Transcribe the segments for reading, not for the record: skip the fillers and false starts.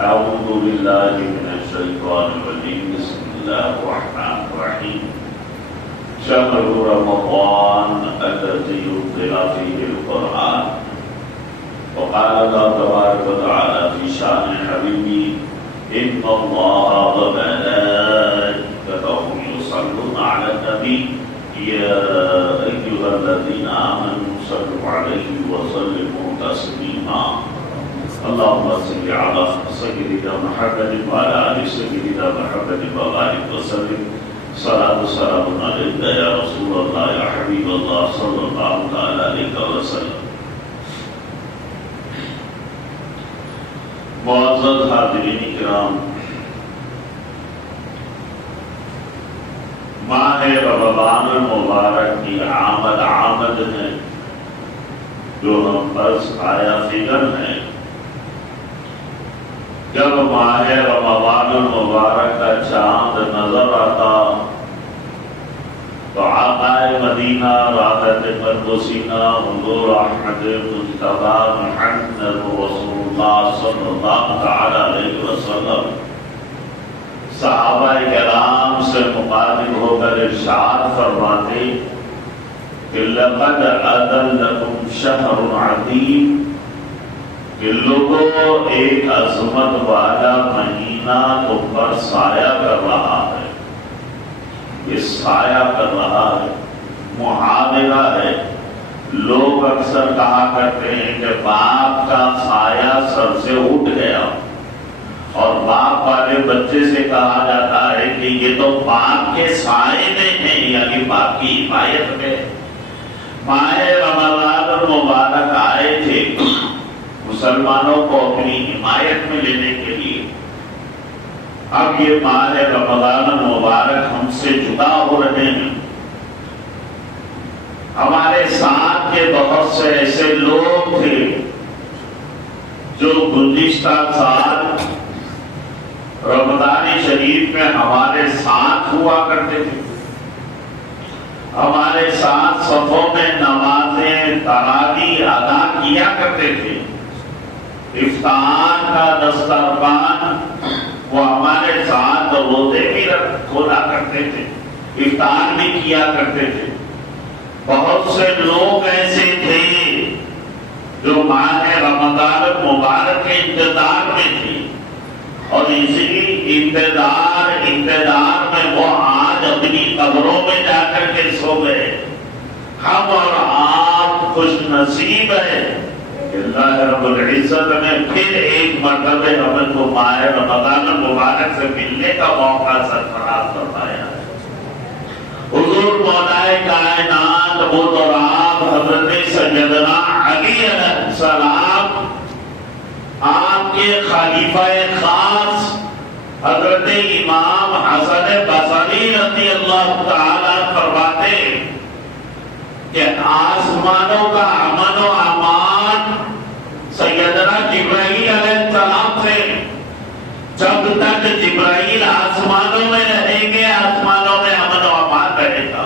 أعوذ بالله من الشيطان الرجيم بسم الله الرحمن الرحيم شهر رمضان الذي أنزل فيه القرآن وقال الله تبارك وتعالى في شأن حبيبي إن الله وملائكته يصلون على النبي يا أيها الذين آمنوا صلوا عليه وسلموا تسليما اللهم صل على سيدنا محمد وعلى آل سيدنا محمد وبارك وسلم صلاة وسلام عليك يا رسول الله يا حبيب الله صلى الله عليه وسلم. معزز حاضرین کرام، ماہ رمضان المبارک کی آمد ہے جو ہم بس آیا فکر ہے. جب ماہ رمضان المبارک کا چاند نظر آتا تو آقا مدینہ راحت قدسینہ حضور احمد مجتبی محمد رسول اللہ صلی اللہ علیہ وسلم صحابہ کرام سے مخاطب ہو کر ارشاد فرماتے کہ لقد اذلکم شہر عظیم، کہ لوگوں ایک عظمت والا مہینہ تم پر سایہ کر رہا ہے. یہ سایہ کر رہا ہے محاورہ ہے. لوگ اکثر کہا کرتے ہیں کہ باپ کا سایہ سر سے اٹھ گیا، اور باپ والے بچے سے کہا جاتا ہے کہ یہ تو باپ کے سائے میں ہے، یعنی باپ کی حمایت میں. ماہ رمضان المبارک آئے تھے مسلمانوں کو اپنی حمایت میں لینے کے لیے. اب یہ ماہ رمضان المبارک ہم سے جدا ہو رہے ہیں. ہمارے ساتھ کے بہت سے ایسے لوگ تھے جو گزشتہ سال رمضان شریف میں ہمارے ساتھ ہوا کرتے تھے، ہمارے ساتھ صفوں میں نمازیں تراویح ادا کیا کرتے تھے. افطار کا دسترخوان وہ ہمارے ساتھ روزے بھی کھولا کرتے تھے، افطار بھی کیا کرتے تھے. بہت سے لوگ ایسے تھے جو ماہ رمضان مبارک کے انتظار میں تھے، اور اسی انتظار میں وہ آج اپنی قبروں میں جا کر کے سو گئے. ہم اور آپ خوش نصیب ہیں کہ اللہ رب العزت نے پھر ایک مرتبہ ہمیں کو ماہ رمضان مبارک سے ملنے کا موقع سرفراز فرمایا ہے. حضور مولا کائنات وہ تو آپ حضرت سیدنا علی علیہ السلام، آپ کے خلیفہ خاص حضرت امام حسن بصری رضی اللہ تعالی فرماتے کہ آسمانوں کا امن و امان سیدنا جبرائیل علیہ السلام سے، جب تک جبرائیل آسمانوں میں رہیں گے آسمانوں میں امن و امان رہے گا.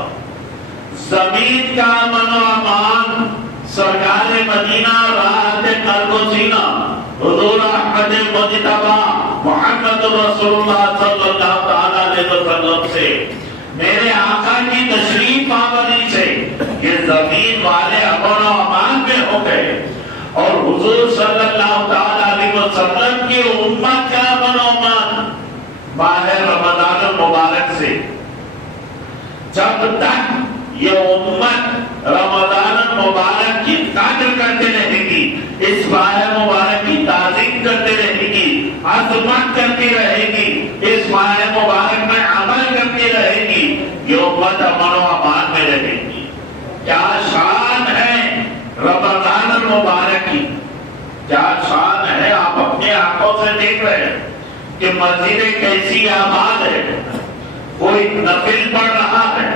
زمین کا امن و امان سرکار مدینہ راحت قلب و سینہ حضور احمد مجتبی محمد رسول اللہ صلی اللہ علیہ وسلم سے، میرے آقا کی تشریف آوری سے یہ زمین والے امن و امان میں ہو گئے، اور حضور صلی اللہ علیہ وسلم کی امت کا امن و امان ماہ رمضان المبارک سے. جب تک یہ امت رمضان المبارک کی قدر کرتے رہے گی، اس ماہ مبارک کی تعظیم کرتے رہے گی، عظمت کرتی رہے گی، اس ماہ مبارک میں عمل کرتی رہے گی، یہ امت امن و امان میں رہے گی. کیا شان ہے رمضان المبارک کی، کیا شان ہے. آپ اپنے آنکھوں سے دیکھ رہے ہیں کہ مسجدیں کیسی آباد ہے. کوئی نفل پڑھ رہا ہے،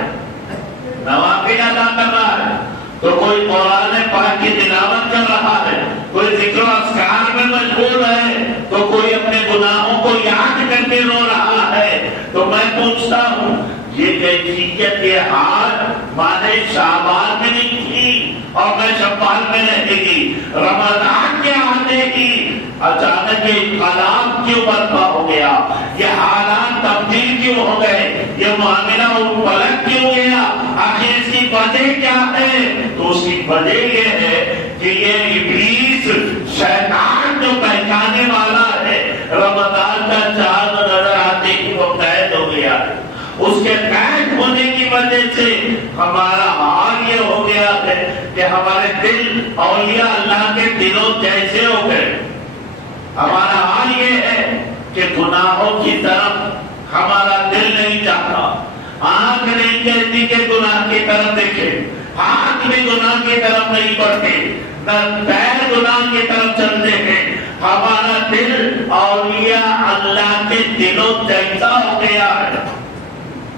نوافل ادا کر رہا ہے، تو کوئی قرآن پاک کی تلاوت کر رہا ہے، کوئی ذکر و اذکار میں مشغول ہے، تو کوئی اپنے گناہوں کو یاد کر کے رو رہا ہے. تو میں پوچھتا ہوں یہ کیفیت یہ حال ماہ شعبان میں نہیں تھی اور میں شوال میں رہے گی. رمضان کے آنے کی اچانک یہ انقلاب کیوں برپا ہو گیا؟ یہ حالات تبدیل کیوں ہو گئے؟ یہ معاملہ پلٹ کیوں گیا؟ آخر اس کی وجہ کیا ہے؟ تو اس کی وجہ یہ ہے کہ یہ ابلیس شیطان جو بہکانے والا ہے، رمضان کا چاند نظر آتے ہی وہ قید ہو گیا ہے۔ اس کے قید ہونے کی وجہ سے ہمارا حال یہ ہو گیا ہے کہ ہمارے دل اولیاء اللہ کے دلوں جیسے ہو گئے۔ ہمارا حال یہ ہے کہ گناہوں کی طرف ہمارا دل نہیں چاہتا، آنکھ نہیں کہتی کہ گناہ کی طرف دیکھے، ہاتھ بھی گناہ کی طرف نہیں بڑھتے، نہ پیر گناہ کی طرف چلتے ہیں۔ ہمارا دل اولیاء اللہ کے دلوں جیسا ہو گیا ہے۔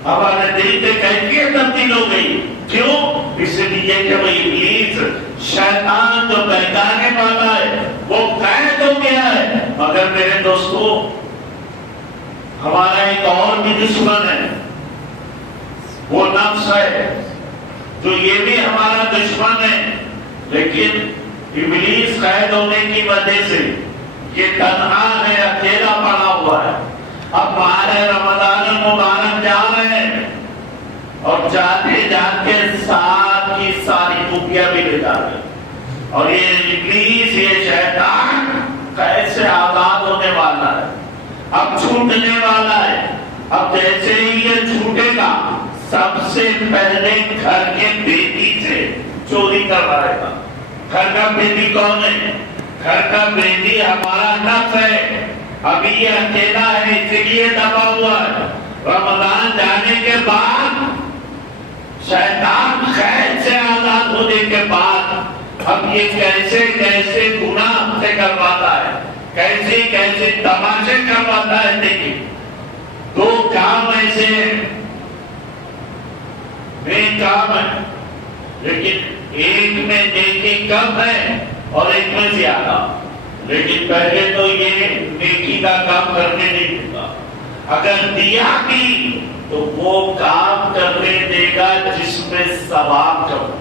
ہمارے دل کی کیفیت تبدیل ہو گئی۔ کیوں؟ اس لیے کہ وہ ابلیس شیطان جو بہکانے والا ہے وہ قید ہو گیا ہے۔ مگر میرے دوستو، ہمارا ایک اور بھی دشمن ہے، وہ نفس ہے، جو یہ بھی ہمارا دشمن ہے، لیکن ابلیس قید ہونے کی وجہ سے یہ تنہا ہے، اکیلا پڑا ہوا ہے۔ اب ماہ رمضان المبارک جا رہے ہیں اور جاتے جاتے ساتھ کی ساری خوبیاں بھی لے جا رہے ہیں، اور یہ ابلیس، یہ شیطان کیسے آزاد ہونے والا ہے، اب چھوٹنے والا ہے۔ اب جیسے ہی یہ چھوٹے گا، سب سے پہلے گھر کے بیٹی سے چوری کروائے گا۔ گھر کا بیٹی کون ہے؟ گھر کا بیٹی ہمارا نفس ہے۔ ابھی یہ اکیلا ہے، اس لیے دبا ہوا ہے۔ رمضان جانے کے بعد شیطان قید سے آزاد ہونے کے بعد اب یہ کیسے کیسے گناہ سے کرواتا ہے، کیسے کیسے تماشے کرواتا ہے۔ دیکھیں، دو کام ایسے ہیں، نیک کام ہے، لیکن ایک میں نیکی کم ہے اور ایک میں زیادہ۔ لیکن پہلے تو یہ نیکی کا کام کرنے نہیں دیتا، اگر دیا بھی تو وہ کام کرنے دے گا جس میں ثواب کم۔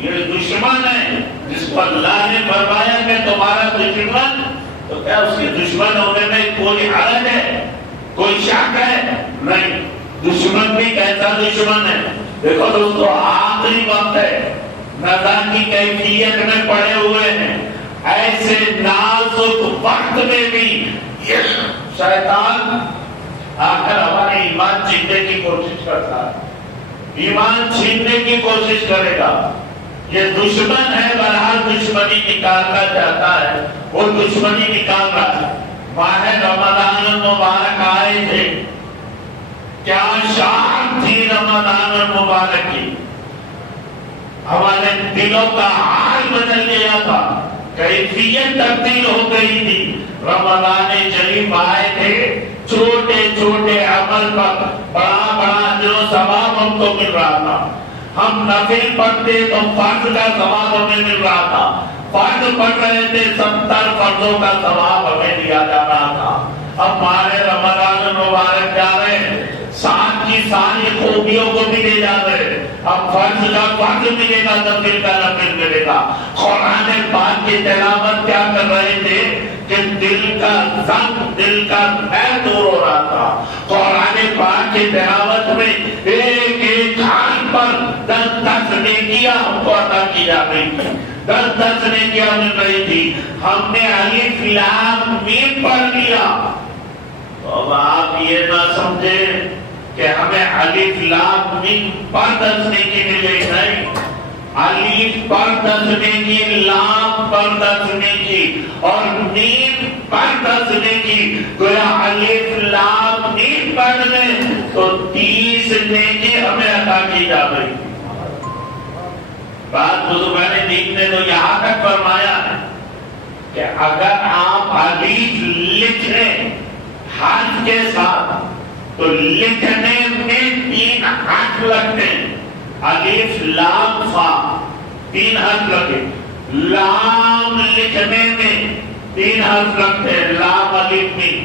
یہ دشمن ہے جس کو اللہ نے فرمایا کہ تمہارا دشمن، تو کیا اس کے دشمن ہونے میں کوئی حرج ہے، کوئی شک ہے؟ نہیں۔ دشمن بھی کیسا دشمن ہے؟ دیکھو دوستو، آخری وقت ہے، نزا کی کیفیت میں پڑے ہوئے ہیں، ایسے نازک وقت میں بھی یہ شیطان آخر ہمارے ایمان چھیننے کی کوشش کرتا ہے، ایمان چھیننے کی کوشش کرے گا۔ یہ دشمن ہے، بہرحال دشمنی نکالنا چاہتا ہے، وہ دشمنی نکال رہا ہے۔ ماہ رمضان المبارک آئے تھے، کیا شان تھی رمضان المبارک کی، ہمارے دلوں کا حال بدل گیا تھا، کیفیت تبدیل ہو گئی تھی۔ رمضان شریف آئے تھے، چھوٹے چھوٹے عمل پر بڑا بڑا اجر و ثواب ہم کو مل رہا تھا۔ ہم نفل پڑھتے تو فرض کا ثواب ہمیں مل رہا تھا، فرض پڑھ رہے تھے 70 فرضوں کا ثواب ہمیں دیا جا رہا تھا۔ اب ماہ رمضان المبارک جا رہے ہیں، ساتھ کی ساری خوبیوں کو بھی لے جا رہے، اب فرض کا فرض ملے گا، نفل کا نفل ملے گا۔ قرآن پاک کی تلاوت کیا کر رہے تھے کہ دل کا زنگ، دل کا خیر دور ہو رہا تھا۔ قرآن پاک کی تلاوت میں ایک ایک حرف پر 10 نیکیاں ہم کو عطا کی جا رہی تھی، 10 نیکیاں مل رہی تھی۔ ہم نے الف لام میم پڑھ لیا، اب آپ یہ نہ سمجھے کہ ہمیں الف لام میم پر 10 نیکی ملے، نہیں، الف پر 10 نیکی، لام پر 10 نیکی اور میم پر 10 نیکی۔ گویا الف لام میم پڑھ لیں تو 30 نیکی ہمیں عطا کی جا رہی۔ بات بزرگان دین نے تو یہاں تک فرمایا ہے کہ اگر آپ الف لکھ لیں حرف کے ساتھ تو لکھنے میں 3 حرف لگتے ہیں، الف لام فا 3 حرف لگے، لام لکھنے میں 3 حرف لگتے ہیں، لام الف میم،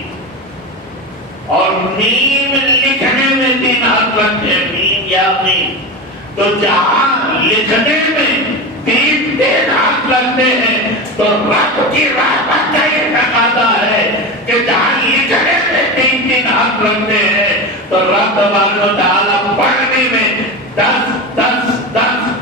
اور میم لکھنے میں 3 حرف لگتے ہیں، میم یا میم۔ تو جہاں لکھنے میں 3 حرف لگتے ہیں تو رب کی رحمت کا یہ تبارک و تعالیٰ پڑھنے میں 10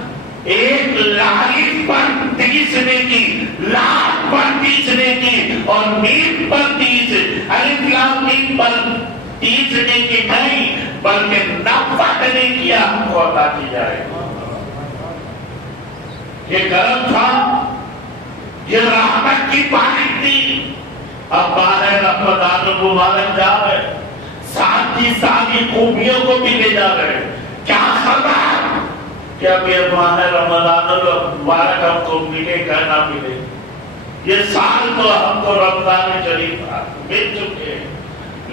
ایک لاکھ پر 30 نیکی، لاکھ پر 30 نیکی، اور میم پر 30، الف لام میم پر 30 نیکی نہیں بلکہ 90 نیکیاں ہم کو عطا کی جائے. یہ کرم تھا، یہ رحمت کی بارش تھی. اب باہر رمضان المبارک جا رہے، ساتھی خوبیوں کو بھی لے جا رہے. کیا خبر کہ اب یہ ماہ رمضان المبارک ہم کو ملے کہ نہ ملے؟ یہ سال تو ہم کو رمضان شریف مل چکے ہیں،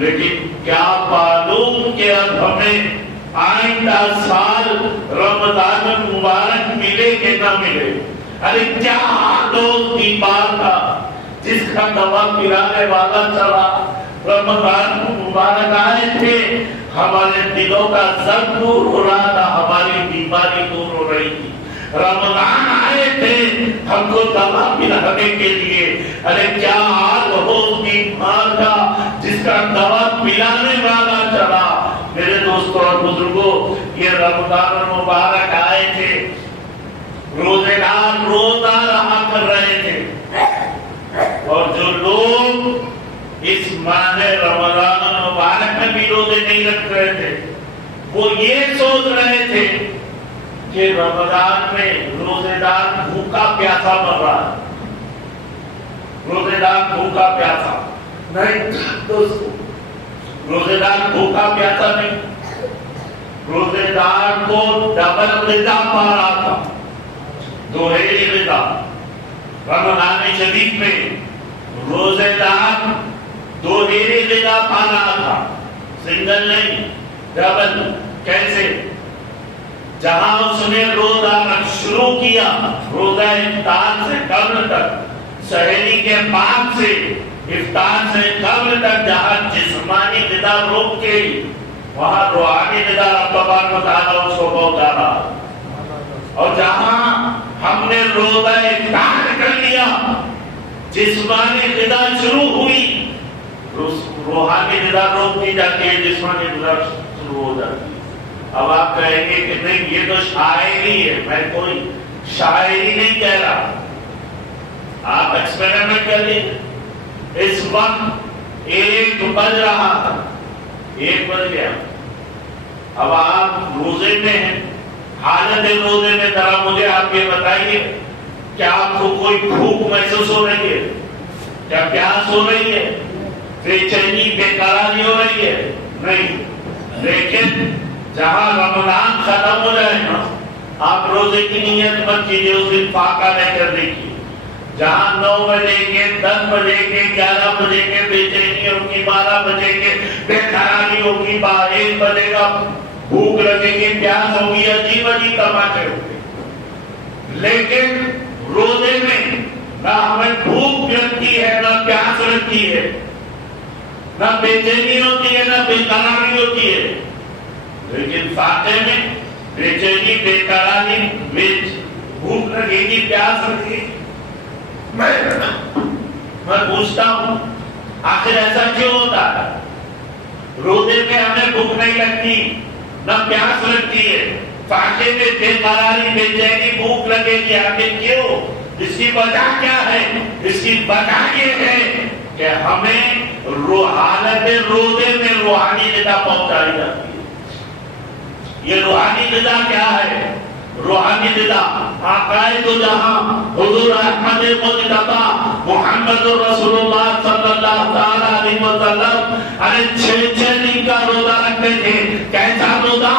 لیکن کیا معلوم کہ اب ہمیں آئندہ سال رمضان المبارک ملے کہ نہ ملے؟ ارے کیا دوست کی بات تھا جس کا دوا پلانے والا چلا. رمضان مبارک آئے تھے، ہمارے دلوں کا زخم دور ہو رہا تھا، ہماری بیماری دور ہو رہی تھی. رمضان آئے تھے ہم کو دوا پلانے کے لیے. ارے کیا حال ہو اس بیمار کا جس کا دوا پلانے والا چلا. میرے دوستوں اور بزرگوں، یہ رمضان مبارک آئے تھے، روزے دار روزہ رہا کر رہے تھے، اور جو لوگ اس ماہ رمضان مبارک میں بھی روزے نہیں رکھ رہے تھے، وہ یہ سوچ رہے تھے کہ رمضان میں روزے دار بھوکا پیاسا مر رہا ہے. روزے دار بھوکا پیاسا نہیں دوستو، روزے دار بھوکا پیاسا نہیں، روزے دار کو ڈبل غذا پا رہا تھا، دوہری غذا. رمضان شریف میں روزے دار دوہری غذا پا رہا تھا، سنگل نہیں، ڈبل. کیسے؟ جہاں اس نے روزہ شروع کیا، روزہ افطار سے قبل تک، سحری کے بعد سے افطار سے قبل تک جہاں جسمانی غذا روک کے وہاں روحانی غذا رب تبارک و تعالیٰ اس کو پہنچا رہا. اور جہاں ہم نے روزہ افطار کر لیا، جسمانی غذا شروع ہوئی، روحانی غذا روک دی جاتی ہے، جسمانی غذا شروع ہو جاتی ہے. اب آپ کہیں گے کہ نہیں یہ تو شاعری ہے. میں کوئی شاعری نہیں کہہ رہا، آپ ایکسپیریمنٹ کر لیجیے. اس وقت 1 بج رہا تھا، 1 بج گیا. اب آپ روزے میں ہیں، حالت روزے میں ذرا مجھے آپ یہ بتائیے کہ آپ کو کوئی بھوک محسوس ہو رہی ہے؟ کیا پیاس ہو رہی ہے؟ بے چینی بے قراری ہو رہی ہے؟ نہیں. لیکن جہاں رمضان ختم ہو جائے نا، آپ روزے کی نیت مت کیجیے، اس دن فاقہ لے کر دیکھیے. جہاں 9 بجے کے، 10 بجے کے، 11 بجے کے بے چینی ہوگی، 12 بجے کے بے قراری ہوگی، 1 بجے کا بھوک لگے گی، پیاس ہوگی، عجیب عجیب تماشے ہوگی. لیکن روزے میں نہ ہمیں بھوک لگتی ہے، نہ پیاس لگتی ہے، نہ بے چینی ہوتی ہے، نہ بے قراری ہوتی ہے. لیکن فاقے میں بے چینی، بے قراری، بھوک لگے گی، پیاس لگے گی. میں پوچھتا ہوں آخر ایسا کیوں ہوتا ہے؟ روزے میں ہمیں بھوک نہیں لگتی، نہ پیاس لگتی ہے، فاقے میں بے قراری، بے چینی، بھوک لگے گی. آخر کیوں؟ اس کی وجہ کیا ہے؟ اس کی وجہ یہ ہے کہ ہمیں حالت روزے میں روحانی غذا پہنچائی جاتی ہے. یہ روحانی غذا کیا ہے؟ روحانی غذا عقائد جہاں حضور احمد مجتبی محمد رسول اللہ صلی اللہ علیہ وسلم 6 دن کا روزہ رکھتے تھے. کیسا روزہ؟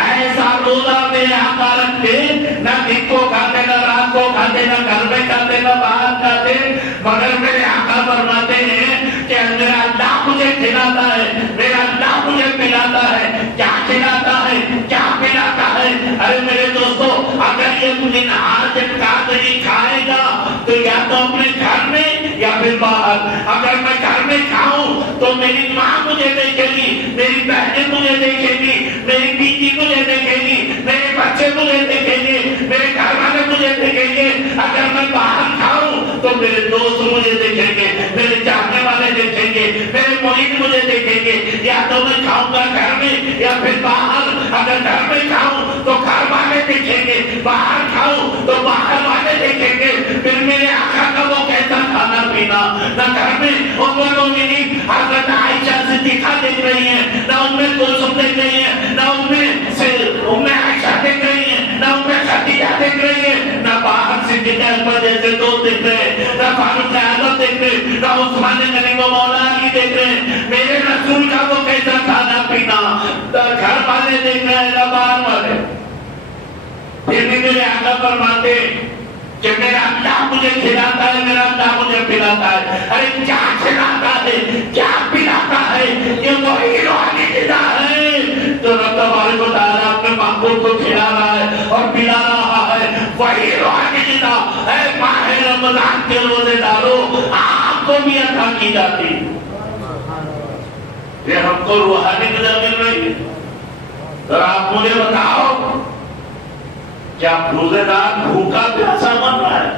ایسا روزہ میرے آقا رکھتے، نہ دن کو کھاتے، نہ رات کو کھاتے، نہ گھر میں کھاتے، نہ باہر کھاتے، مگر میرے آقا فرماتے ہیں کہ میرا اللہ مجھے کھلاتا ہے، میرا اللہ مجھے پلاتا ہے. کیا کھلاتا ہے؟ کیا پلاتا ہے؟ ارے میرے دوستو، اگر یہ دن آج قادری کھائے گا تو یا تو اپنے گھر میں یا پھر باہر. اگر میں گھر میں کھاؤں تو میری ماں مجھے دیکھے گی، میری بہنیں مجھے دیکھیں گی، میری بیٹی مجھے دیکھیں گی، میرے بچے مجھے دیکھیں گے، میرے گھر والے مجھے دیکھیں گے. اگر میں باہر کھاؤں تو میرے دوست مجھے دیکھیں گے، میرے چاہنے والے دیکھیں گے، میرے مرید مجھے دیکھیں گے. یا تو میں کھاؤں گا گھر میں یا پھر باہر؟ اگر گھر میں کھاؤں تو گھر والے دیکھیں گے، باہر کھاؤں تو باہر والے دیکھیں گے، پھر میرے آقا کا وہ کیسا کھانا پینا؟ نہ گھر میں ام المؤمنین حضرت عائشہ صدیقہ دیکھ رہی ہیں، نہ ام کلثوم دیکھ رہی ہیں، نہ ام عائشہ دیکھ رہی ہیں، نہ ام خدیجہ دیکھ رہی ہیں، نہ باہر صدیق اکبر جیسے دوست دیکھ رہے ہیں، نہ فاروق اعظم دیکھ رہے ہیں، نہ عثمان غنی و مولا علی دیکھ رہے ہیں، میرے رسول کا وہ کیسا کھانا پینا؟ گھر والے دیکھ رہے ہیں، نہ باہر والے۔ پھر بھی میرے آقا فرماتے کہ میرا اللہ مجھے کھلاتا ہے، میرا اللہ مجھے پلاتا ہے۔ ارے کیا کھلاتا ہے، کیا پلاتا ہے؟ یہ وہی روحانی غذا ہے جو رب تبارک و تعالیٰ اپنے محبوب کو کھلا رہا ہے اور پلا رہا ہے، وہی روحانی غذا ہے۔ ماہ رمضان کے روزے داروں، آپ کو بھی عطا کی جاتی، یہ ہم کو روحانی غذا مل رہی ہے۔ ذرا آپ مجھے بتاؤ، کیا روزے دار بھوکا پیاسا مر رہا ہے؟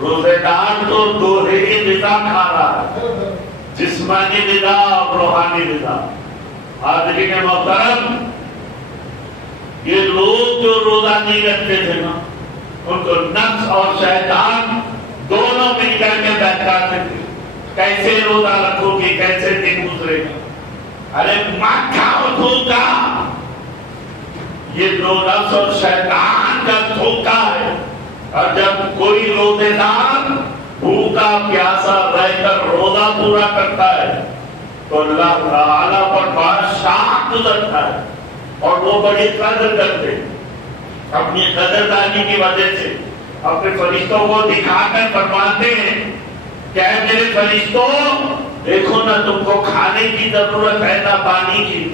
روزے دار تو دوہری غذا کھا رہا ہے، جسمانی غذا اور روحانی غذا۔ حاضرین محترم، یہ لوگ جو روزہ نہیں رکھتے تھے نا، ان کو نفس اور شیطان دونوں مل کر کے بہکاتے تھے، کیسے روزہ رکھو گے، کیسے دن گزرے گا؟ ارے مت کھاؤ دھوکا، یہ دو نفس اور شیطان کا دھوکا ہے۔ اور جب کوئی روزے دار بھوکا پیاسا رہ کر روزہ پورا کرتا ہے تو اللہ تعالیٰ پر بڑا شان گزرتا ہے اور وہ بڑی قدر کرتے، اپنی قدردانی کی وجہ سے اپنے فرشتوں کو دکھا کر فرماتے ہیں کہ اے میرے فرشتوں، دیکھو نہ تم کو کھانے کی ضرورت ہے نہ پانی کی،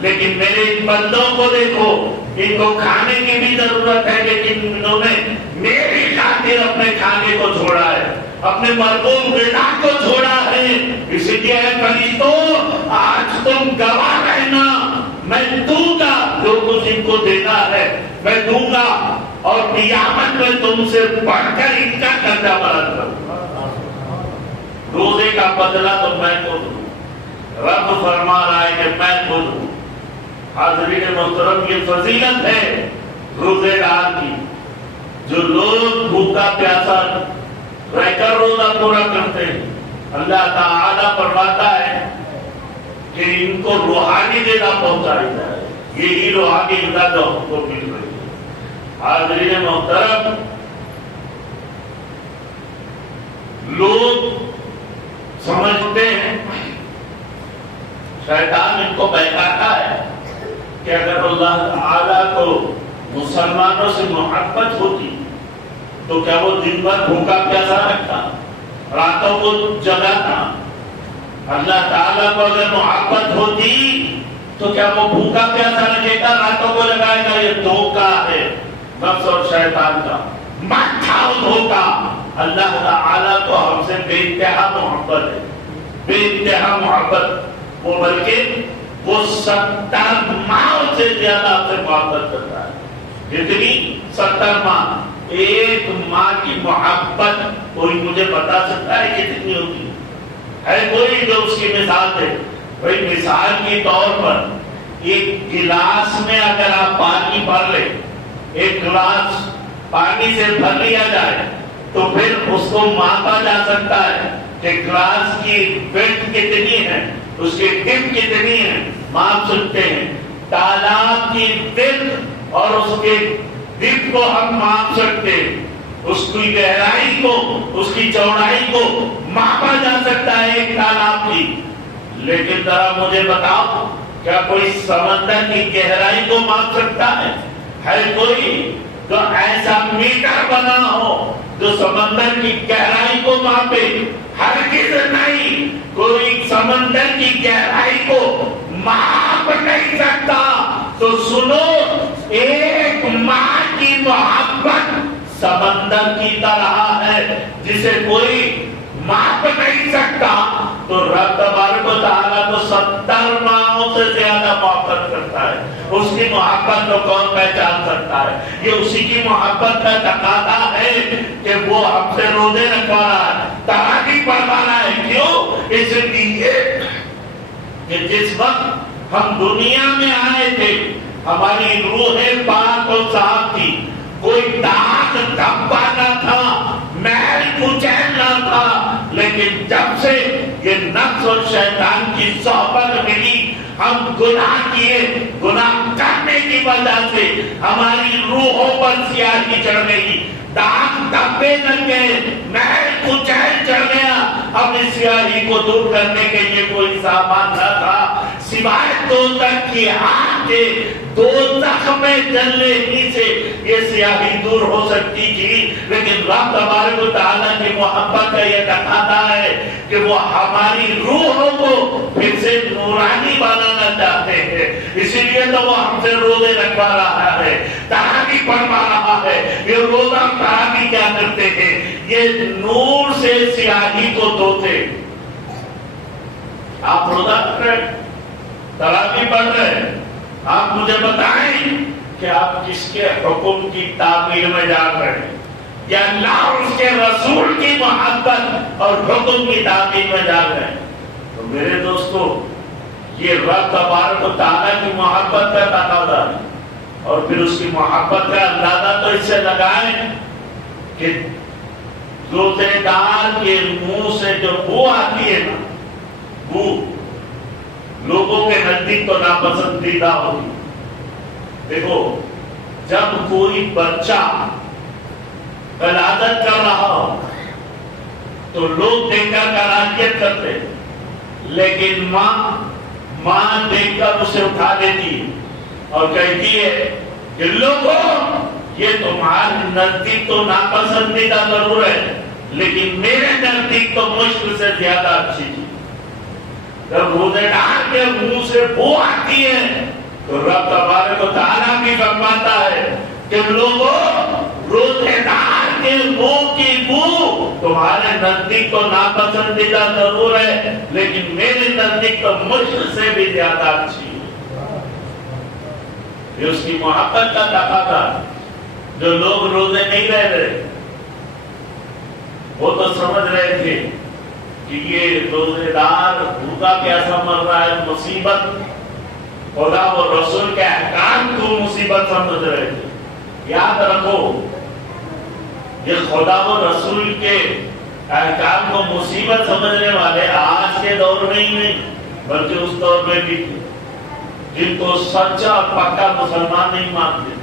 لیکن میرے ان بندوں کو دیکھو، ان کو کھانے کی بھی ضرورت ہے لیکن انہوں نے میری خاطر اپنے کھانے کو چھوڑا ہے، اپنے مرغوب غذا کو چھوڑا ہے۔ اس لیے فرشتوں، آج تم گواہ رہنا، میں دوں گا جو کچھ ان کو دینا ہے میں دوں گا، اور قیامت میں تم سے بڑھ کر ان کا قرضہ برد کروں گا۔ روزے کا بدلہ تو میں کو دوں، رب فرما رہا ہے کہ میں کو دوں۔ حاضرین محترم، یہ فضیلت ہے روزے دار کی، جو لوگ بھوکا پیاسا رہ کر روزہ پورا کرتے ہیں، اللہ تعالیٰ فرماتا ہے کہ ان کو روحانی غذا پہنچائی جائے، یہی روحانی غذا جو ہم کو مل رہی ہے۔ حاضرین محترم، لوگ سمجھتے ہیں، شیطان ان کو بہکاتا ہے کہ اگر اللہ تعالیٰ کو مسلمانوں سے محبت ہوتی تو کیا وہ دن بھر بھوکا پیاسا رکھتا، راتوں کو جگاتا؟ اللہ تعالیٰ کو اگر محبت ہوتی تو کیا وہ بھوکا پیاسا رکھے گا، راتوں کو جگائے گا؟ یہ دھوکا ہے نفس اور شیطان کا، مت کھاؤ دھوکا۔ اللہ تعالیٰ کو ہم سے بے انتہا محبت ہے، بے انتہا محبت، وہ بلکہ وہ 70 ماہ سے زیادہ آپ سے محبت کرتا ہے۔ کتنی؟ 70 ماہ۔ ایک ماں کی محبت کوئی مجھے بتا سکتا ہے کتنی ہوتی ہے کوئی جو اس کی مثال دے؟ بھائی مثال کے طور پر ایک گلاس میں اگر آپ پانی بھر لیں، ایک گلاس پانی سے بھر لیا جائے تو پھر اس کو ماپا جا سکتا ہے کہ گلاس کی ویڈتھ کتنی ہے، اس کی ڈپ کتنی ہے، ماپ سکتے ہیں۔ تالاب کی ویڈتھ اور اس کے ڈپ کو ہم ماپ سکتے ہیں، اس کی گہرائی کو، اس کی چوڑائی کو ماپا جا سکتا ہے ایک تالاب کی۔ لیکن ذرا مجھے بتاؤ، کیا کوئی سمندر کی گہرائی کو ماپ سکتا ہے؟ ہے کوئی جو ایسا میٹر بنا ہو جو سمندر کی گہرائی کو ماپے؟ ہرگز نہیں، کوئی سمندر کی گہرائی کو ماپ نہیں سکتا۔ تو سنو، ایک ماں کی محبت سمندر کی طرح ہے جسے کوئی ماپ نہیں سکتا، تو رب تبارک و تعالیٰ تو 70 ماہوں سے زیادہ محبت کرتا ہے۔ اس کی محبت کو کون پہچان سکتا ہے؟ یہ اسی کی محبت کا تقاضا ہے کہ وہ ہم سے روزے رکھوا رہا ہے، تراویح پڑھوا رہا ہے۔ کیوں؟ اس لیے کہ جس وقت ہم دنیا میں آئے تھے ہماری روح پاک و صاف تھی، کوئی داغ دھبا نہ تھا، محل کچیل نہ تھا، لیکن جب سے یہ نفس اور شیطان کی صحبت ملی، ہم گناہ کیے، گناہ کرنے کی وجہ سے ہماری روحوں پر سیاہی چڑھ گئی، داغ دھبے لگ گئے، محل کچیل چڑھ گیا۔ اب اس سیاہی کو دور کرنے کے لیے کوئی سامان نہ تھا سوائے دوزخ کی آگ کے۔ دوزخ میں جلنے ہی سے یہ سیاہی دور ہو سکتی تھی، لیکن رب تبارک و تعالیٰ کی محبت کا یہ تقاضا ہے کہ وہ ہماری روحوں کو پھر سے نورانی بنانا چاہتے ہیں، اسی لیے تو وہ ہم سے روزے رکھوا رہا ہے، تراویح پڑھوا رہا ہے۔ یہ روزہ تراویح کیا کرتے ہیں؟ یہ نور سے سیاہی کو دھوتے۔ آپ روزہ پڑھ رہے، تراویح پڑھ رہے، آپ مجھے بتائیں کہ آپ کس کے حکم کی تعمیل میں جا رہے ہیں، یا اللہ اور اس کے رسول کی محبت اور حکم کی تعمیل میں جا رہے ہیں؟ تو میرے دوستو، یہ رب تبارک و تعالیٰ کی محبت کا تقاضا ہے، اور پھر اس کی محبت کا اندازہ تو اس سے لگائیں کہ روزے دار کے منہ سے جو بو آتی ہے نا، بو لوگوں کے نزدیک تو ناپسندیدہ ہوگی۔ دیکھو، جب کوئی بچہ ولادت کر رہا ہو تو لوگ دیکھ کر کراہیت کرتے، لیکن ماں دیکھ کر اسے اٹھا دیتی ہے اور کہتی ہے کہ لوگوں، یہ تمہارے نزدیک تو ناپسندیدہ ضرور ہے، لیکن میرے نزدیک تو مشکل سے زیادہ اچھی چیز۔ جب روزے دار کے منہ سے بو آتی ہے تو رب تبارک و تعالیٰ بھی فرماتا ہے کہ لوگوں، روزے دار کے منہ کی بو تمہارے نزدیک تو ناپسندیدہ ضرور ہے، لیکن میرے نزدیک تو مشکل سے بھی زیادہ اچھی ہے۔ یہ اس کی محبت کا تقاضا ہے۔ جو لوگ روزے نہیں رہ رہے، وہ تو سمجھ رہے تھے کہ یہ روزے دار بھوکا کیسا مر رہا ہے، مصیبت، خدا و رسول کے احکام کو مصیبت سمجھ رہے تھے۔ یاد رکھو، یہ خدا و رسول کے احکام کو مصیبت سمجھنے والے آج کے دور میں ہی نہیں بلکہ اس دور میں بھی تھے، جن کو سچا اور پکا مسلمان نہیں مانتے،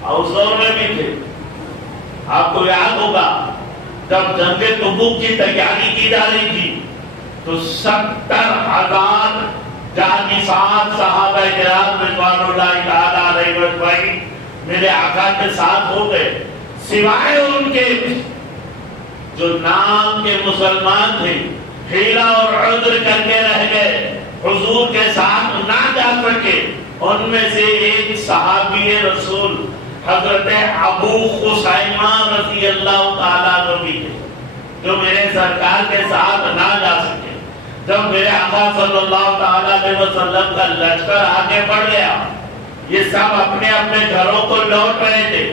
اور اس دور میں بھی تھے۔ آپ کو یاد ہوگا جب جنگ تبوک کی تیاری کی جا رہی تھی تو 70,000 جانشین صحابہ کرام رضوان اللہ تعالیٰ علیہ اجمعین میرے آقا کے ساتھ ہو گئے، سوائے ان کے جو نام کے مسلمان تھے، حیلہ اور عذر کر کے رہ گئے، حضور کے ساتھ نہ جا سکے۔ ان میں سے ایک صحابی رسول حضرت ابو خثیمہ رضی اللہ تعالیٰ عنہ بھی تھے، جو میرے سرکار کے ساتھ نہ جا سکے۔ جب میرے آقا صلی اللہ تعالیٰ علیہ وسلم کا لشکر آگے بڑھ گیا، یہ سب اپنے اپنے گھروں کو لوٹ رہے تھے۔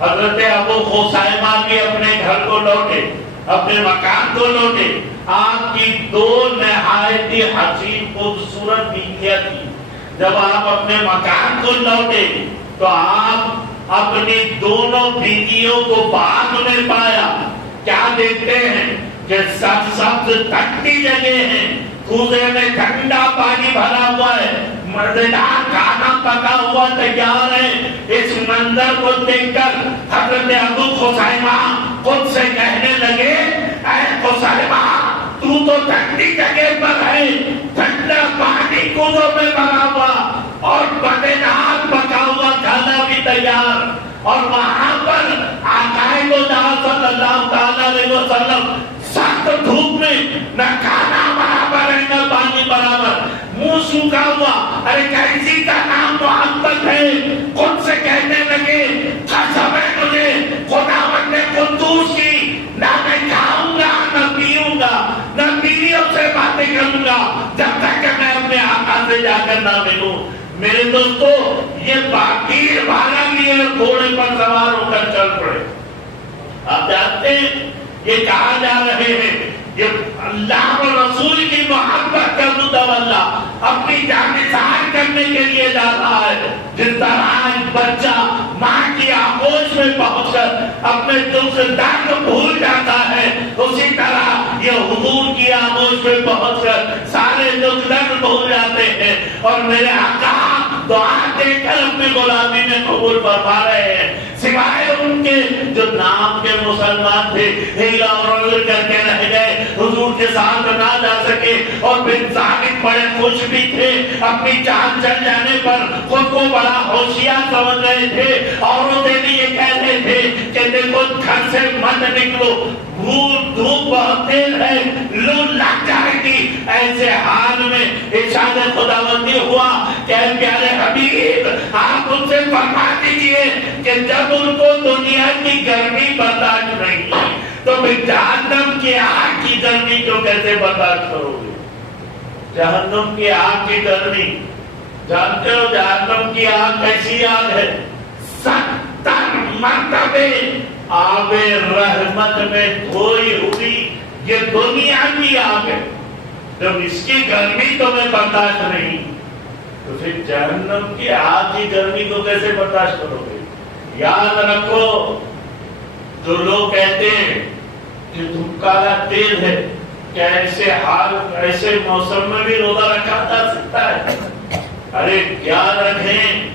حضرت ابو خثیمہ بھی اپنے گھر کو لوٹے، اپنے مکان کو لوٹے۔ آپ کی 2 نہایت ہی حسین خوبصورت بیویاں تھی۔ جب آپ اپنے مکان کو لوٹے تو آپ اپنی دونوں بیویوں کو بعد میں پایا۔ کیا دیکھتے ہیں کہ سبز ٹھنڈی جگہ ہے، کوزے میں ٹھنڈا پانی بھرا ہوا ہے، مزیدار کھانا پکا ہوا تیار ہے۔ اس منظر کو دیکھ کر حضرت ابو خثیمہ خود سے کہنے لگے، اے خثیمہ، تو ٹھنڈی جگہ پر ہے، ٹھنڈا پانی کوزوں میں بھرا ہوا اور مزیدار پکا ہوا کھانا بھی تیار، اور وہاں پر آقا صلی اللہ تعالیٰ علیہ وسلم سخت دھوپ میں نہ کھانا برابر ہے نہ پانی برابر، منہ سوکھا ہوا۔ ارے کیسی کا نام محبت ہے، خود سے کہنے لگے، قسم ہے مجھے خداوند قدوس کی، نہ میں کھاؤں گا نہ پیوں گا نہ بیویوں سے باتیں کروں گا جب تک کہ میں اپنے آقا سے جا کر نہ ملوں۔ میرے دوستو، یہ باقیر بھاگا لیے گھوڑے پر سوار ہو کر چل پڑے۔ آپ جانتے ہیں یہ کہا جا رہے ہیں، یہ اللہ و رسول کی محبت کا اللہ اپنی جان نثار کرنے کے لیے جا رہا ہے. جس طرح ایک بچہ ماں کی آغوش میں پہنچ کر اپنے دکھ درد بھول جاتا ہے، اسی طرح یہ حضور کی آغوش میں پہنچ کر سارے دکھ درد بھول جاتے ہیں اور میرے آقا دعا دے کر اپنی غلامی میں قبول فرما رہے ہیں. سوائے ان کے جو نام کے مسلمان تھے، ہیلا اور عذر کر کے رہ گئے، حضور کے ساتھ نہ جا سکے اور بن ثابت بڑے خوش بھی تھے، اپنی جان چل جانے پر خود کو بڑا ہوشیار سمجھ رہے تھے. اوروں سے بھی یہ کہتے تھے کہ دیکھو گھر سے مت نکلو، دھوپ بہت تیز ہے، لو لگ جائے گی. ایسے حال میں ارشاد خداوندی ہوا کہ اے پیارے حبیب آپ ان سے فرما دیجئے کہ جب ان کو دنیا کی گرمی برداشت نہیں تو پھر جہنم کی آگ کی گرمی کو کیسے برداشت کرو گے؟ جہنم کی آگ کی گرمی جانتے ہو جہنم کی آگ کیسی آگ ہے؟ 70 مرتبے آب رحمت میں دھوئی ہوئی یہ دنیا کی آگ ہے. جب اس کی گرمی تمہیں برداشت نہیں تو پھر جہنم کی آگ کی گرمی کو کیسے برداشت کرو گے؟ یاد رکھو جو لوگ کہتے ہیں کہ دھوپ کالا تیز ہے، کیا ایسے حال ایسے موسم میں بھی روزہ رکھا جا سکتا ہے؟ ارے یاد رکھیں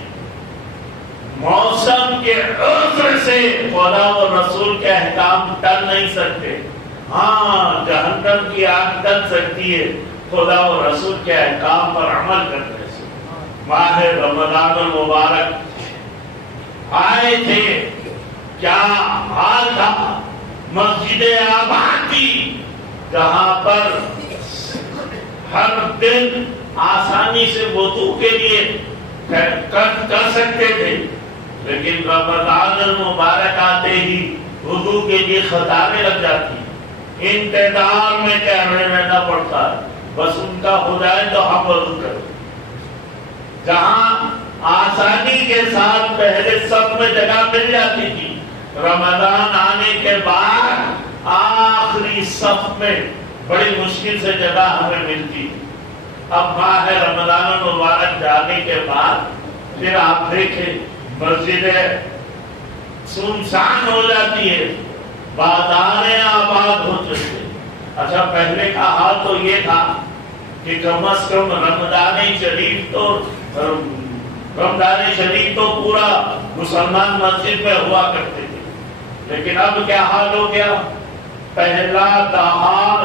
موسم کے عذر سے خدا و رسول کے احکام ٹل نہیں سکتے. ہاں جہنم کی آگ ٹل سکتی ہے خدا و رسول کے احکام پر عمل کرنے سے. ماہ رمضان المبارک آئے تھے، کیا حال تھا؟ مسجد آباد کی جہاں پر ہر دن آسانی سے وضو کے لیے کر سکتے تھے، لیکن رمضان المبارک آتے ہی وضو کے لیے قطاریں لگ جاتی، انتظار میں ٹھہرے رہنا پڑتا ہے. بس ان کا ہو جائے تو ہم وضو کریں. جہاں آسانی کے ساتھ پہلے صف میں جگہ مل جاتی تھی، رمضان آنے کے بعد آخری صف میں بڑی مشکل سے جگہ ہمیں ملتی. اب ماہ رمضان المبارک جانے کے بعد پھر آپ دیکھیں مسجدیں سنسان ہو جاتی ہے، بازاریں آباد ہو چکے. اچھا پہلے کا حال تو یہ تھا کہ کم از کم رمضان شریف تو پورا مسلمان مسجد میں ہوا کرتے تھے، لیکن اب کیا حال ہو گیا؟ پہلا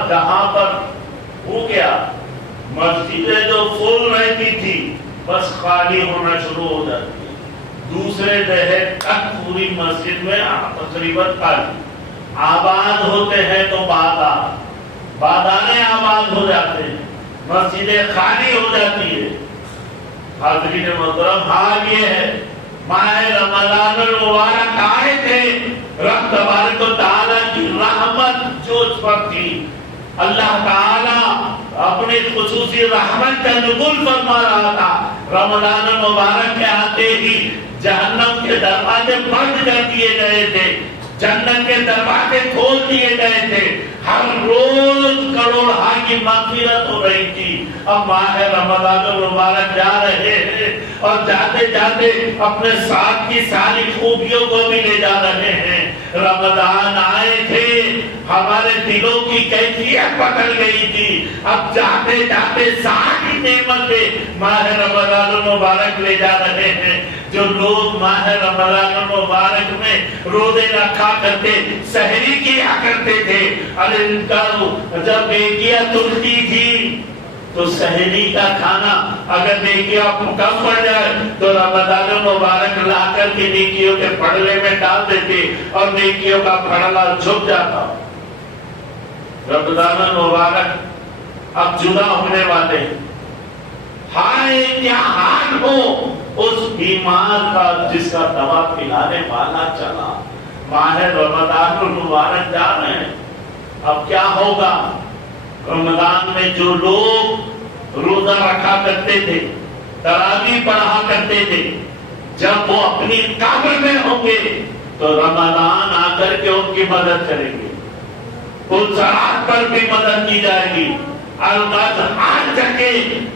جہاں پر ہو گیا مسجدیں جو فل رہتی تھی بس خالی ہونا شروع ہو جاتی. دوسرے دہر تک پوری مسجد میں تقریباً خالی. آباد ہوتے ہیں تو بازاریں آباد ہو جاتے ہیں، مسجدیں خالی ہو جاتی ہے. حاضرین محترم حال یہ ہے ماہ رمضان المبارک آئے تھے، رب تبارک و تعالیٰ کی رحمت جو اس پر تھی، اللہ تعالیٰ اپنی خصوصی رحمت کا نزول فرما رہا تھا. رمضان المبارک کے آتے ہی جہنم کے دروازے بند کر دیے گئے تھے، جنت کے دروازے کھول دیے گئے تھے. ہر روز کروڑہا کی مغفرت ہو رہی تھی. اب ماہ رمضان المبارک جا رہے ہیں اور جاتے جاتے اپنے ساتھ کی ساری خوبیوں کو بھی لے جا رہے ہیں. رمضان آئے تھے، ہمارے دلوں کی کیفیت بدل گئی تھی. اب جاتے جاتے ساری نعمتیں ماہ رمضان المبارک لے جا رہے ہیں. جو لوگ ماہ رمضان المبارک میں روزے رکھا کرتے، سحری کیا کرتے تھے، ارے ان کا جب بیٹیاں تلتی تھی تو سحری کا کھانا اگر نیکیاں کم پڑ جائے تو رمضان المبارک لا کر کے نیکیوں کے پھڑلے میں ڈال دیتے اور نیکیوں کا پھڑلا جھک جاتا. رمضان المبارک اب جدا ہونے والے، ہائے کیا حال ہو اس بیمار کا جس کا دوا پلانے والا چلا. ماہ رمضان المبارک جا رہے ہیں، اب کیا ہوگا؟ رمضان میں جو لوگ روزہ رکھا کرتے تھے، تراویح پڑھا کرتے تھے، جب وہ اپنی قبر میں ہوں گے تو رمضان آ کر کے ان کی مدد کریں گے. پلسرات پر بھی مدد کی جائے گی، الغد ہر جگہ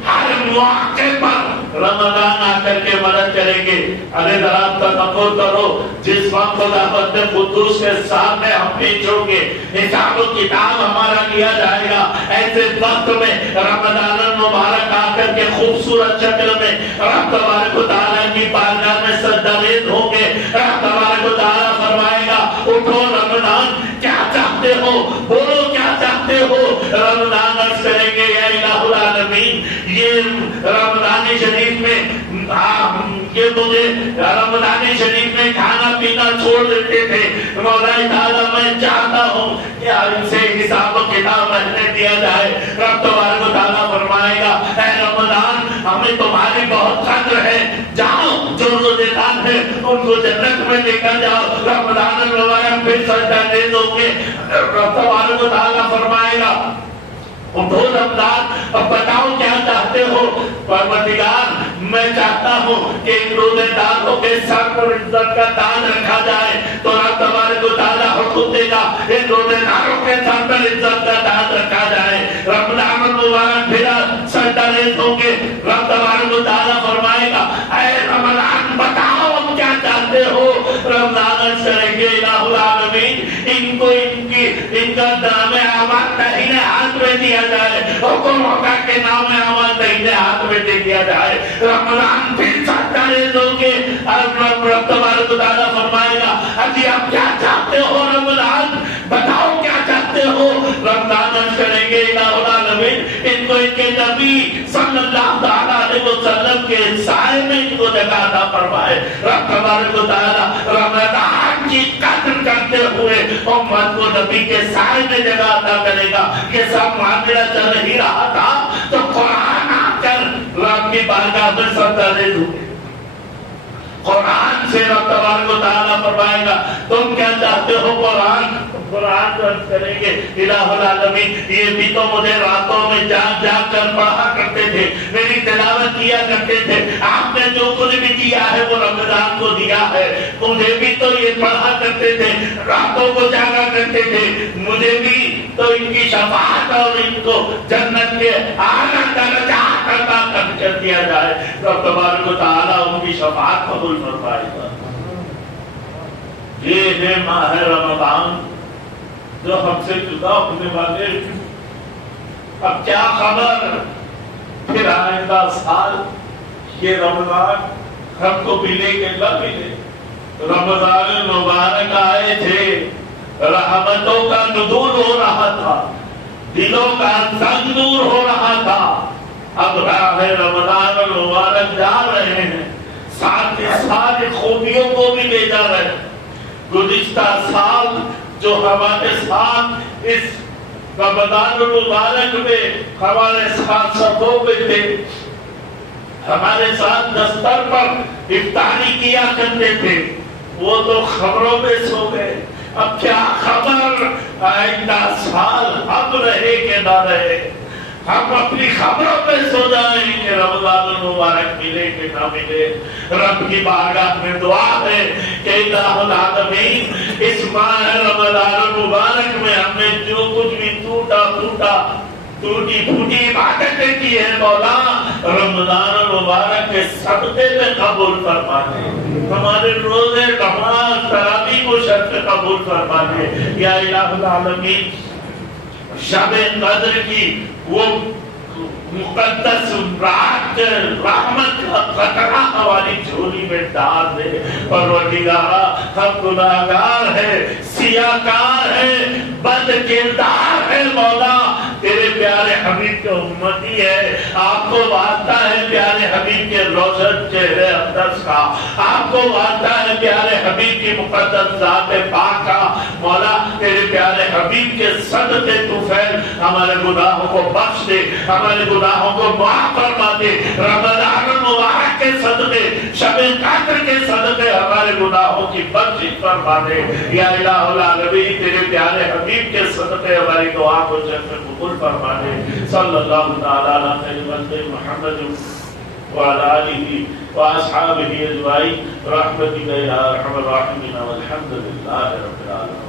ہر مواقع پر رمضان آ کر کے مدد کریں گے. ارے ذرا تصور کرو جس وقت خداوند قدوس کے سامنے ہم پیش ہوں گے, حساب و کتاب ہمارا لیا جائے گا, ایسے وقت میں رمضان المبارک آ کر کے خوبصورت شکل میں رب تبارک و تعالیٰ کی بارگاہ میں سجدہ ریز ہوں گے. رب تبارک و تعالیٰ فرمائے گا اٹھو رمضان, کیا چاہتے ہو بولو, کیا چاہتے ہو. رمضان عرض کریں گے یا الہ العالمین یہ رمضان شریف میں یہ مجھے رمضان شریف میں کھانا پینا چھوڑ دیتے تھے, مولا تعالیٰ میں چاہتا ہوں کہ ان سے حساب و کتاب رہنے دیا جائے. رب تبارک و تعالیٰ فرمائے گا اے رمضان ہمیں تمہاری بہت قدر ہے, جاؤ جو روزے دار ہے ان کو جنت میں لے کر جاؤ. رمضان المبارک پھر سجدہ ریز ہو کے رب تبارک و تعالیٰ فرمائے گا اٹھو رمضان اب بتاؤ کیا چاہتے ہو. پروردگار میں چاہتا ہوں کہ ان روزے داروں کے سر پر عزت کا تاج رکھا جائے. تو رب تبارک و تعالیٰ حکم دے گا ان روزے داروں کے سر پر عزت کا تاج رکھا جائے. رمضان المبارک پھر سجدہ ریز ہوں گے. رب تبارک و تعالیٰ فرمائے گا اے رمضان بتاؤ اب کیا چاہتے ہو. رمضان عرض کریں گے الہ العالمین ان کو ان کا نام اعمال داہنے ہاتھ میں دیا جائے, حکم ہوگا کہ نام اعمال داہنے ہاتھ میں دے دیا جائے. رمضان پھر سجدہ ریز ہوں گے. رب تبارک و تعالیٰ فرمائے گا ابھی آپ کیا چاہتے ہو رمضان بتاؤ کیا چاہتے ہو. رمضان عرض کریں گے الہ العالمین ان کو ان کے نبی صلی اللہ علیہ وسلم کے سائے میں ان کو جگہ عطا فرمائے. رب تبارک و تعالیٰ رمضان کی قدر کرتے ہوئے امت کو نبی کے سائے میں جگہ عطا کرے گا. یہ سب معاملہ چل ہی رہا تھا تو قرآن آ کر رب کی بارگاہ میں سجدہ ریز ہوئے. قرآن سے رب تبارک و تعالیٰ فرمائے گا تم کیا چاہتے ہو. قرآن عرض کریں گے الہ العالمین یہ بھی تو مجھے راتوں میں جاگ جاگ کر پڑھا کرتے تھے, میری تلاوت کیا کرتے تھے. آپ نے جو کچھ بھی دیا ہے وہ رمضان کو دیا ہے. مجھے بھی تو یہ پڑھا کرتے تھے, راتوں کو جاگا کرتے تھے. مجھے بھی تو ان کی شفاعت اور ان کو جنت کے اعلیٰ درجات عطا کر دیا جائے. رب تبارک و تعالیٰ ان کی شفاعت قبول فرمائے گا. یہ ہے ماہ رمضان جو ہم سے جدا ہونے والے. اب کیا خبر پھر آئندہ سال یہ رمضان ہم کو ملے کہ نہ ملے. رمضان المبارک آئے تھے, رحمتوں کا نزول ہو رہا تھا, دلوں کا زنگ دور ہو رہا تھا. اب راہ رمضان المبارک جا رہے ہیں, ساتھ ہی ساتھ خوبیوں کو بھی لے جا رہے ہیں. گزشتہ سال جو ہمارے ساتھ اس رمضان المبارک میں ہمارے ساتھ صفوں میں تھے, ہمارے ساتھ دستر پر افطاری کیا کرتے تھے, وہ تو خبروں میں سو گئے. اب کیا خبر آئندہ سال اب رہے کہ نہ رہے. ہم اپنی خبروں پہ سو جائیں کہ رمضان المبارک ملے کہ نہ ملے. رب کی بارگاہ میں دعا ہے کہ الہ العالمین اس ماہ رمضان المبارک میں ہم نے جو کچھ بھی ٹوٹی پھوٹی عبادتیں کی ہے مولا رمضان المبارک کے صدقے میں قبول فرما دے. ہمارے روزے نماز تراویح کو شرط قبول فرما دے. یا الہ العالمین شب قدر کی وہ مقدس رات رحمت کا قطرہ ہماری جھولی میں ڈال دے. پروردگار ہم گناہگار ہے, سیاہکار ہے, بد کردار ہے مولا. تیرے پیارے حبیب کے امتی ہے, آپ کو واسطہ ہے پیارے حبیب کے روشن چہرے اقدس کا, آپ کو واسطہ ہے پیارے حبیب کی مقدس ذات پاک کا. مولا تیرے پیارے حبیب کے صدقے تو فیل ہمارے گناہوں کو بخش دے, ہمارے گناہوں کو معاف فرما دے. رمضان المبارک کے صدقے, شب قدر کے صدقے ہمارے گناہوں کی بخشش فرما دے. یا الہ العالمین تیرے پیارے حبیب کے صدقے ہماری دعا کو جنت قبول فرما دے. صلی اللہ تعالی علی محمد وعلی آلہ واصحابہ اجمعین برحمتک یا ارحم الراحمین والحمد للہ رب العالمین.